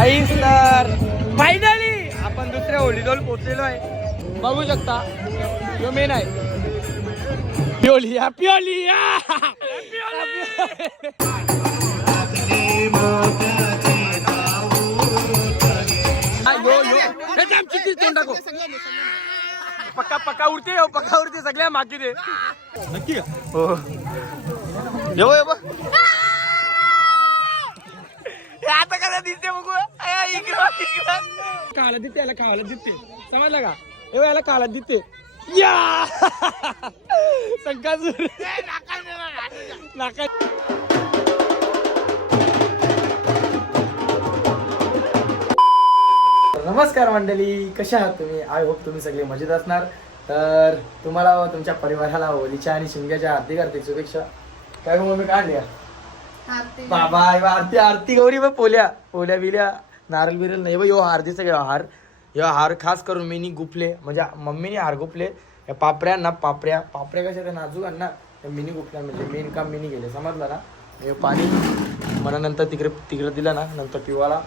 तर फायनली आपण दुसऱ्या होळीजवळ पोहोचलेलो आहे. बघू शकता जो मेन आहे पिओली. पिओली टाको. पक्का पक्का उडते हो, पक्का उडते सगळ्या मागे दे नक्की हो. येऊ ये बघ आता कसा दिसते बघू. खायला दिसते याला, खायला दिसते समजलं का. एवढं याला खायला दिसते या संकासूर नाका. नमस्कार मंडळी, कशा आहात तुम्ही. आय होप तुम्ही सगळे मजेत असणार. तर तुम्हाला व तुमच्या परिवाराला होलीच्या आणि शिमग्याच्या हार्दिक हार्दिक शुभेच्छा. काय मग मी काढल्या बाबा आरती आरती गौरी बा पोल्या पोल्या बिल्या नारळ बिरल नाही बा. यो हार दिसत का हार. यो हार खास करून मीनी गुपले म्हणजे मम्मीने हार गुपले. या पापऱ्या ना पापऱ्या पापऱ्या कशा त्या नाजूक ना त्या मिनी गुपल्या म्हणजे मेन काम मिनी गेले समजलं ना. हे पाणी मला नंतर तिकडे तिकडे दिलं ना नंतर पिवाला.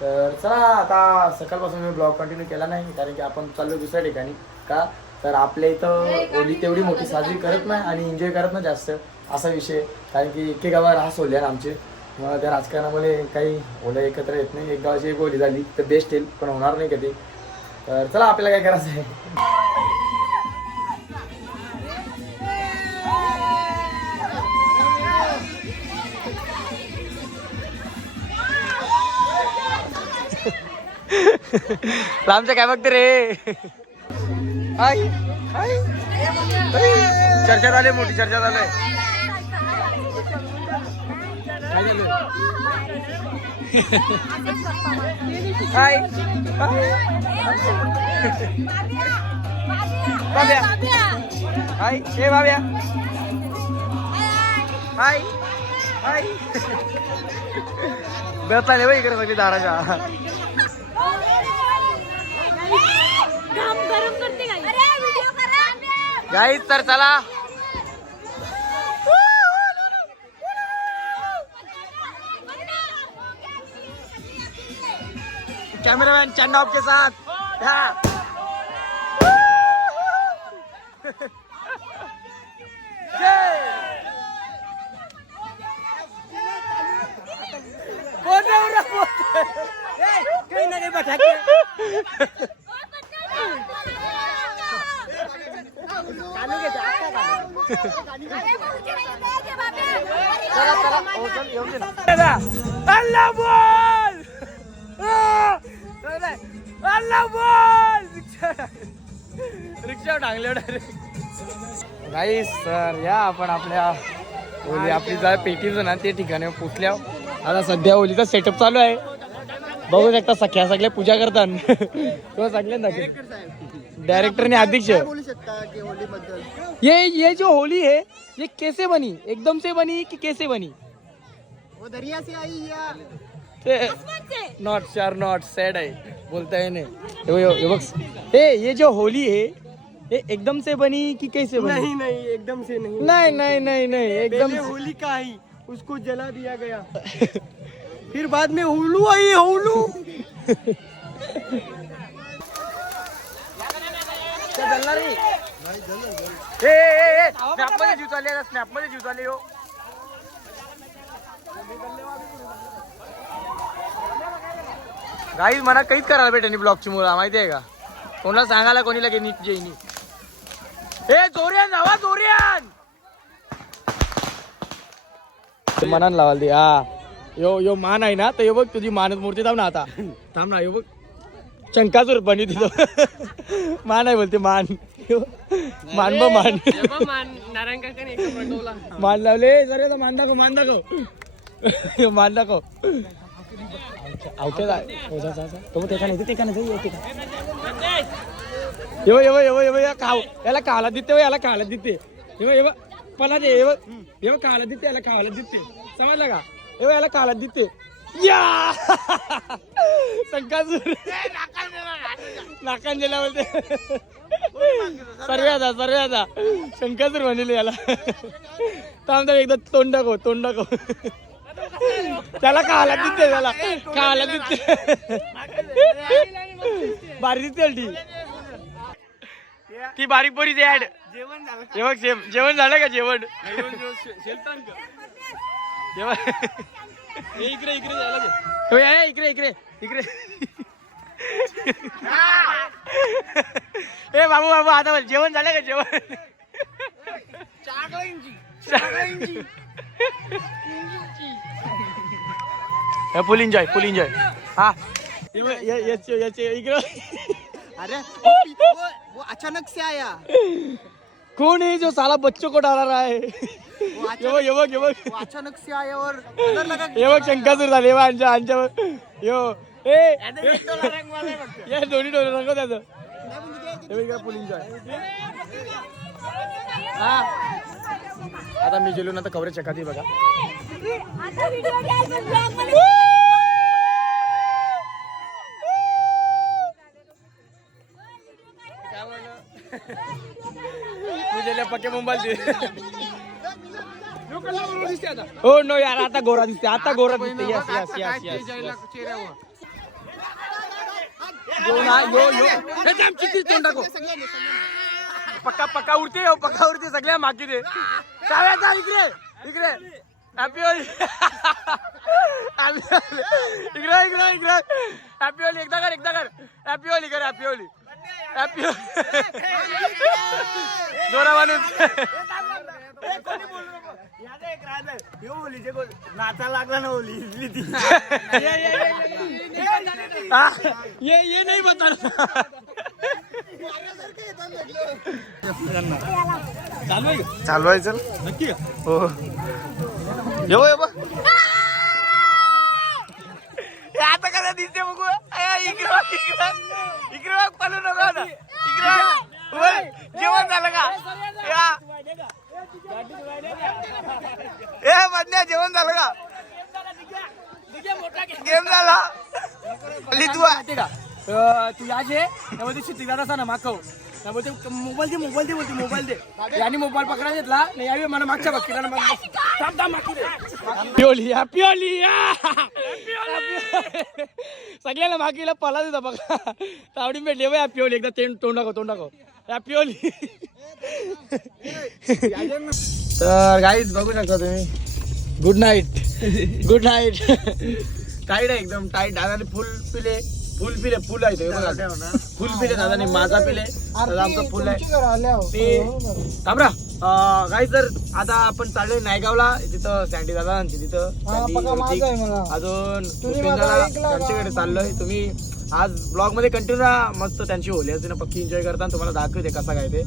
तर चला आता सकाळपासून मी ब्लॉग कंटिन्यू केला नाही कारण की आपण चाललो दुसऱ्या ठिकाणी. का तर आपल्या इथं होळी तेवढी मोठी साजरी करत नाही आणि एन्जॉय करत नाही जास्त असा विषय. कारण की एके गावात रास होल्या ना आमचे. मग त्या राजकारणामुळे काही होल्या एकत्र येत नाही. एक गावाची एक होळी झाली तर बेस्ट येईल पण होणार नाही कधी. तर चला आपल्याला काय करायचं आहे. लांबच्या काय बघते रे. हाय हाय चर्चा झाली मोठी चर्चा झालंय. हाय बाब्या हाय हे बाब्या हाय हाय बेताले बाई इकडे सगळी दाराच्या. गाईस तर चला कैमरामैन चन्नाव के साथ कहीं ना कहीं बैठा अल्लाह बोल अल्लाह बोल रिक्षा टांगले गाईस. तर या आपण आपल्या होली आपली जा पेटीचं ना ते ठिकाणी पोचल्या. आता सध्या होलीचा सेटअप चालू आहे. बघू शकता सख्या सगळे पूजा करतात. तो सगळे ना डायरेक्टर ने अध्यक्ष ये जो होली है ये कैसे बनी, एकदम से बनी कि कैसे बनी. वो दरिया से आई या नॉट चार नॉट सैड है बोलता है ने. ये बघ ये जो होली है ये एकदम से बनी कि कैसे बनी. नहीं नहीं एकदम से नहीं. नहीं नहीं नहीं नहीं एकदम पहले होली का आई उसको जला दिया गया. फिर बाद में होलू आई होलू. जलणार रे. स्नॅप मध्ये जीव चालले, स्नॅप मध्ये जीव चालले हो. गाईज मला काहीच करायला भेटेल ब्लॉगची मुलं माहिती आहे का. कोणाला सांगायला कोणी लगे नीट जेईनी. ए जोरियान जावा जोरियान मनान लावाल दे. हा यो यो मान आहे ना तर यो बघ तुझी मानस मूर्ती थांब ना आता थांब ना. यो बघ चंकासूर बनी तिथं मान आहे बोलते मान मान ब मान मान लावले जरा मान दाखव मान दाखव मान दाखव. आवते खाऊ याला खायला देते याला खायला देते. पला दे खायला देते याला खायला देते समजलं का. याला खायला देते या संकासूर नाकान गेला बोलते. सर्व्याचा संकासूर म्हणले याला. थांब एकदा तोंड दाखव तोंड दाखव. त्याला काला दिसते त्याला काला दिसते बारीक दिसते ती बारीक पोरीची ऍड जेवण झालं का जेवण इकडे इकडे इकडे ए बाबू आता बोल जेवण झालं का जेवण फुल एन्जॉय हा याचे इकडे अरे वो अचानक से आया कौन है जो साला बच्चों को डाला रहा है ये बघ वो अचानक से आया और कलर लगा हे बघ शंकासूर झाले आमच्या यो ए दोन्ही डोळे रंग त्याचं फुल एन्जॉय हा आता मी गेलो ना तर कव्हरेज चकाती बघा तुझ्या पक्के मुंबई हो नो यार आता गोरा दिसते यस यस यस यस टाको पक्का उडते सगळ्या मागे दे इकडे हॅपी होली इकडे हॅपी होली एकदा कर हॅपी होली दोरा माणूस नाचा लागला ना होली ये नाही बता चालवायचं नक्की का हो येऊ आता कसा दिसते बघू इकडे पालू नका ना इकडे जेवण झालं का ए बदल्या जेवण झालं का गेम झाला तू आज आहे त्यामध्ये शिट्टी जात असा ना मागव त्यामुळे मोबाईल दे आणि मोबाईल पकडा घेतला नाही यावी मला मागच्या बाकीला पिओली सगळ्याला मागीला पला देता बघा तावडी भेटली बा पिओली एकदा तोंड दाखव पिओली तर गाईज बघू शकता तुम्ही गुड नाईट टाईट आहे एकदम टाईट दादाने फुल पिले फुल आहे फुल पिले दादाने माझा पिले आमचं फुल आहे थांबरा गाईज तर आता आपण चाललोय नायगावला तिथं सँडी दादा तिथं अजून त्यांच्याकडे चाललोय तुम्ही आज ब्लॉग मध्ये कंटिन्यू राहा मस्त त्यांची होली असते ना पक्की एन्जॉय करता तुम्हाला दाखवते कसं काय ते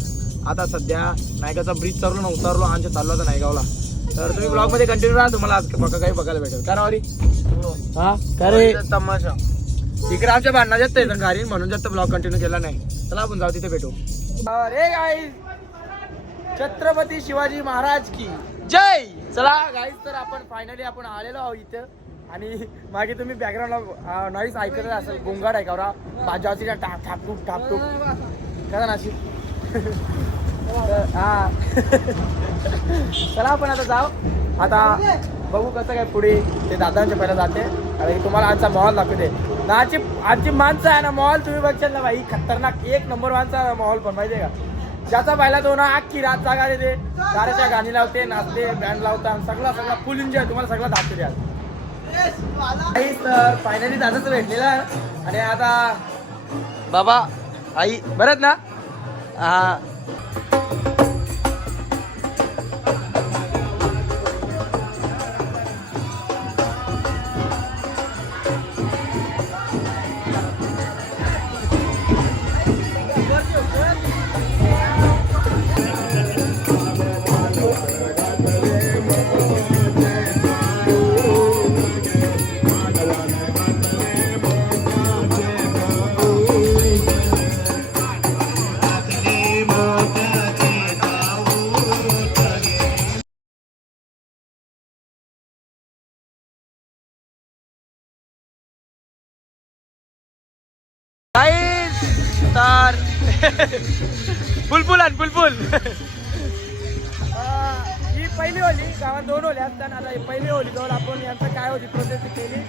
आता सध्या नायगाचा ब्रिज चढलो ना उतरलो आणि चाललो होता नायगावला तर तुम्ही ब्लॉग मध्ये कंटिन्यू राहा तुम्हाला आज बघा काही बघायला भेटेल कारण वारी हा अरे तमाशा इकडे आमच्या भांडणा जास्त आहे घरी म्हणून जास्त ब्लॉग कंटिन्यू केला नाही चला आपण जाऊ तिथे भेटू अरे गाईज छत्रपती शिवाजी महाराज की जय चला गाईज तर आपण फायनली आपण आलेलो आहोत इथं आणि मागे तुम्ही बॅकग्राऊंडला नॉईस ऐकत असेल गोंगाट ऐकावरा बाजावची ठापटूक कसा नाशी हा चला आपण आता जाऊ आता बघू कसं काय पुढे ते दादांच्या पहिला जाते आणि तुम्हाला आजचा मॉल दाखवते ना आजची माणसं आहे ना मॉल तुम्ही बघशाल ना भाई खतरनाक एक नंबर माणसं आहे मॉल पण माहिती आहे का ज्याचा पहिला तो ना अख्खी रात जागा देते गाण्याच्या गाणी लावते नाचते बँड लावता सगळा फुल एन्जॉय तुम्हाला सगळं दाखवते आज तर फायनली दादाच भेटलेला आहे आणि आता बाबा आई बरं ना हा फुलफुल ही पहिली होली गावात 2 होली असताना आता पहिली होली जवळ आपण यांचं काय होती प्रोसेस केली.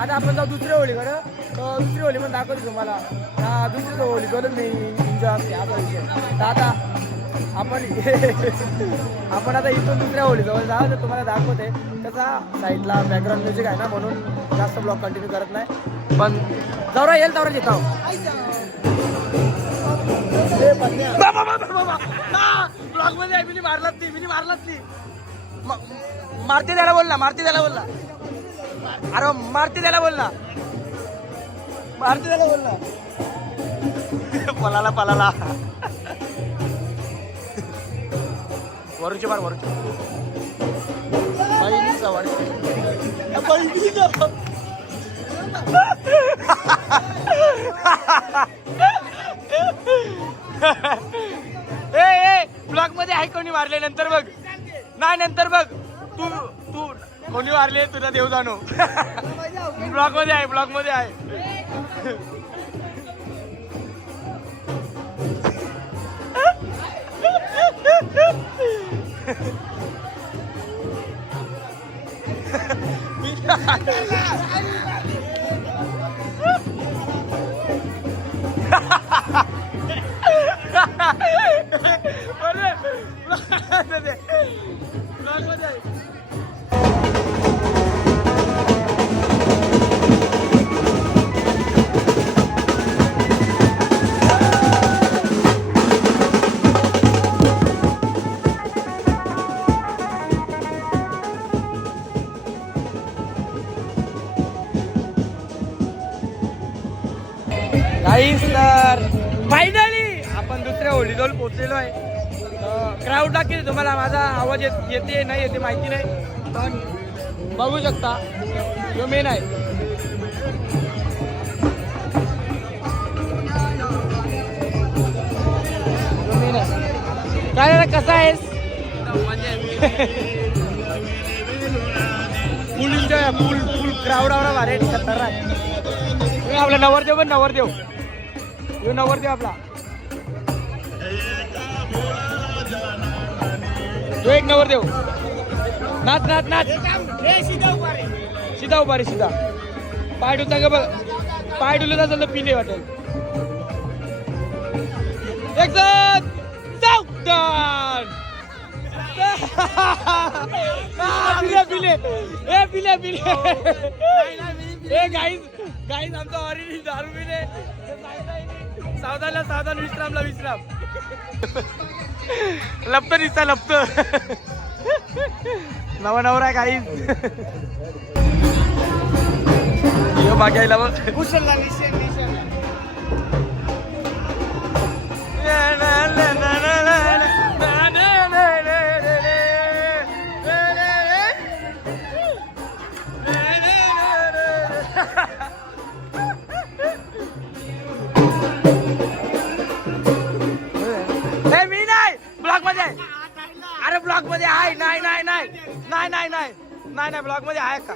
आता आपण जाऊ दुसरी होली बरं. दुसरी होली पण दाखवते तुम्हाला. दुसरी होली जवळ मी एन्जॉय असते असा विषय. तर आता आपण आता इथून दुसऱ्या होली जवळ जाऊ तर तुम्हाला दाखवते. त्याचा साईडला बॅकग्राऊंड म्युझिक आहे ना म्हणून जास्त ब्लॉग कंटिन्यू करत नाही. पण जवळ येईल तेवढं येतो. ब्लॉग मध्ये आहे. मी मारलाच नाही. मारती द्यायला बोल ना. अरे मारती द्यायला बोल ना. पलाला वरूनची बार ब्लॉग मध्ये आहे कोणी मारले नंतर बघ. नाही नंतर बघ. तू कोणी मारले तुला देव जाणो. ब्लॉग मध्ये आहे. तर फायनली आपण दुसऱ्या होळीजवळ पोहोचलेलो आहे. क्राऊडला किती तुम्हाला माझा आवाज येते नाही येते माहिती नाही, पण बघू शकता जो मेन आहे. काय रे कसा आहेस? फुल एन्जॉय, फुल क्राऊड आवडा भारी खतरनाक. आपला नवरदेव पण नवरदेव आपला तो एक नवरदेव. नाच सीधा उभा रे सीधा. पाय डुलता का बघ, पाय डुलत असेल तर पिले वाटेल. एक पिले गाईज आमचा ऑरिजिनल दारू पिले. सावधान विश्राम लपत दिसता लपत. नवरा गाईज बागायला बघ. अरे ब्लॉक मध्ये आहे. नाही ब्लॉक मध्ये आहे का?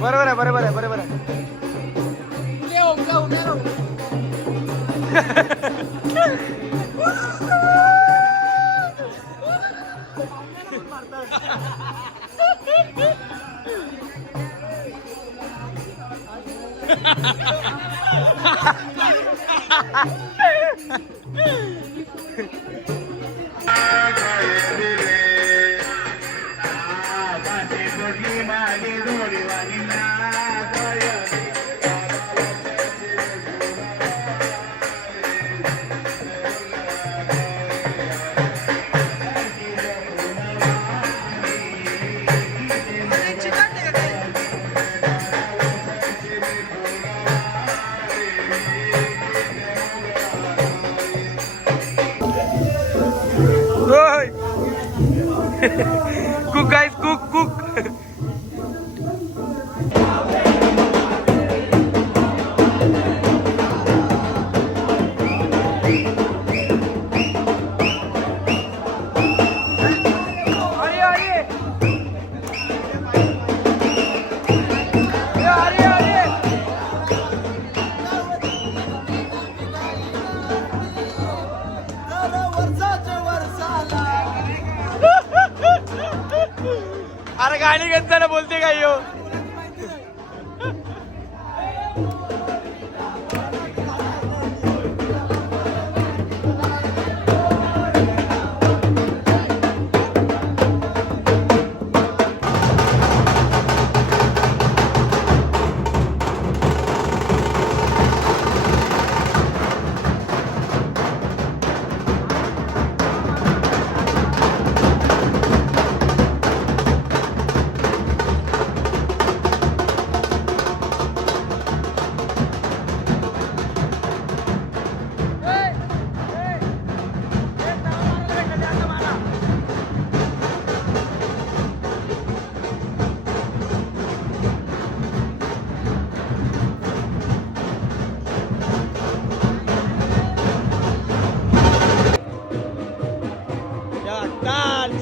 बरोबर आहे. Cook guys, cook. अरे गाणी घेताना बोलते काय यो.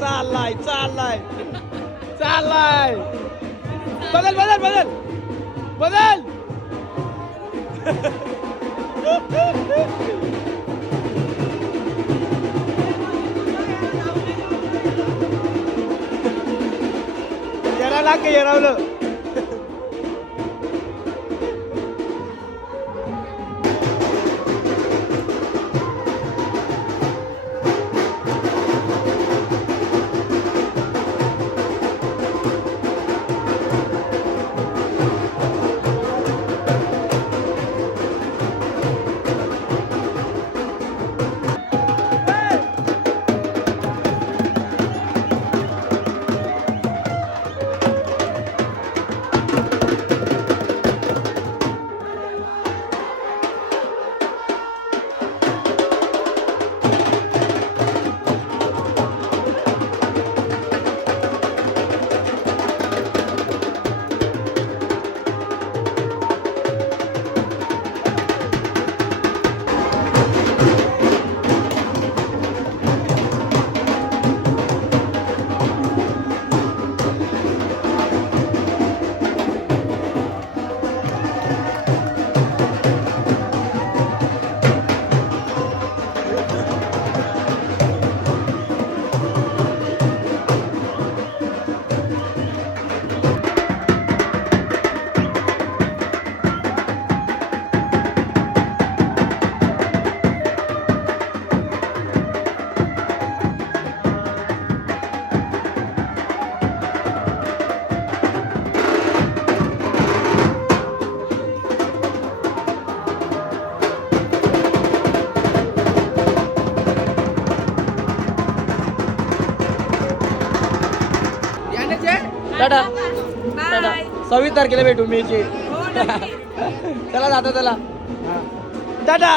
चाललाय चाललाय चाललाय. बदल बदल बदल बदल. येरा लाग येरावलं. टाटा टाटा. 26 तारखेला भेटू मेचे. चला जाता चला. टाटा.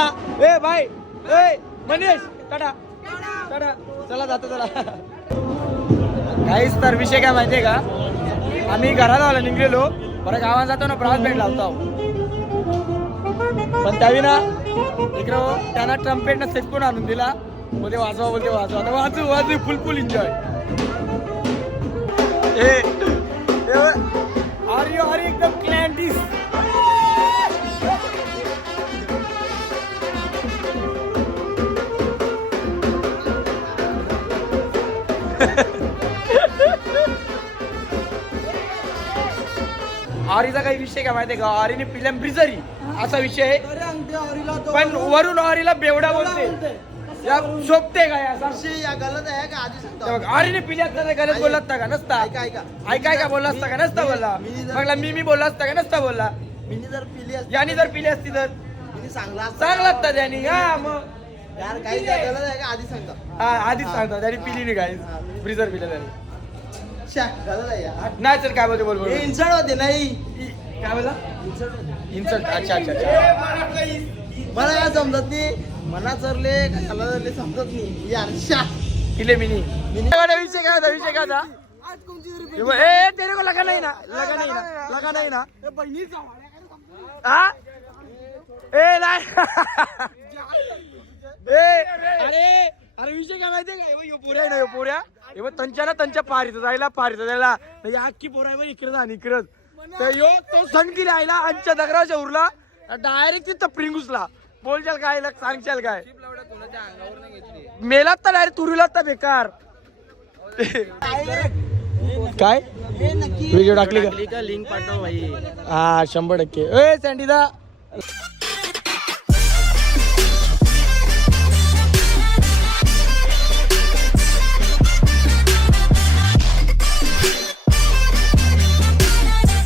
ए बाय. ए मनीष टाटा टाटा. चला जाता चला. काहीच तर विषय काय माहितीये का, आम्ही घरात आलो निघलेलो, बरं गावात जातो ना प्रवास भेट लावतो, पण त्यावेळी ना इकडं त्यांना ट्रम्पेटनं सेटकून आणून दिला. बोलते वाजवा बोलते वाजवा. आता वाजू वाजू फुल फुल एन्जॉय. अरे एकदम क्लॅन्टिस. आरीचा काही विषय काय माहितीये का, आरीने पिल्याम ब्रिजरी असा विषय आहे, पण वरून आरीला बेवडा बोलते. या शोभते का या गलत आहे का आधी सांगतो. आरीने पिल्यात तर गलत बोलला असता का नसता. ऐकाय का बोलला असता का नसता बोलला. मग मी बोलला असता का नसता बोलला. मिनी जर पिली असती, यानी जर पिली असती तर मिनी चांगला असता त्यानी. हा मग यार काही गलत आहे का आधी सांगतो. हा आधीच सांगतो त्याने पिली नाही काय ब्रिजर पिलं त्याने. गलत आहे यार. नाही तर काय बोलते बोल बोल. इन्सर्ट होते नाही काय बोला इन्सर्ट. अच्छा अच्छा अच्छा. मला काय समजत नाही, मना चरले का त्याला चरले समजत नाही यार. किले मिनी विषय काय होता, विषय काय होता. ए तेरे को लगा नाही ना, लगा नाही ना, लगा नाही ना. हा ए नाही. ए अरे अरे विषय काय माहितीये का, यो पुऱ्या आहे ना, यो पुऱ्या त्यांच्या ना त्यांच्या पारीचं जायला या अख्खी पोरावर इकडं इकडंच तर यो तो सण किती आयला आमच्या दगराच्या उरला डायरेक्ट तिथं प्रिंगुसला. बोलचाल काय सांगशाल काय, मेलात तर डायरेक्ट तुरीलात तर बेकार. काय व्हिडिओ टाकली का लिंक पाठव भाई. हा 100%. ए सँडीदा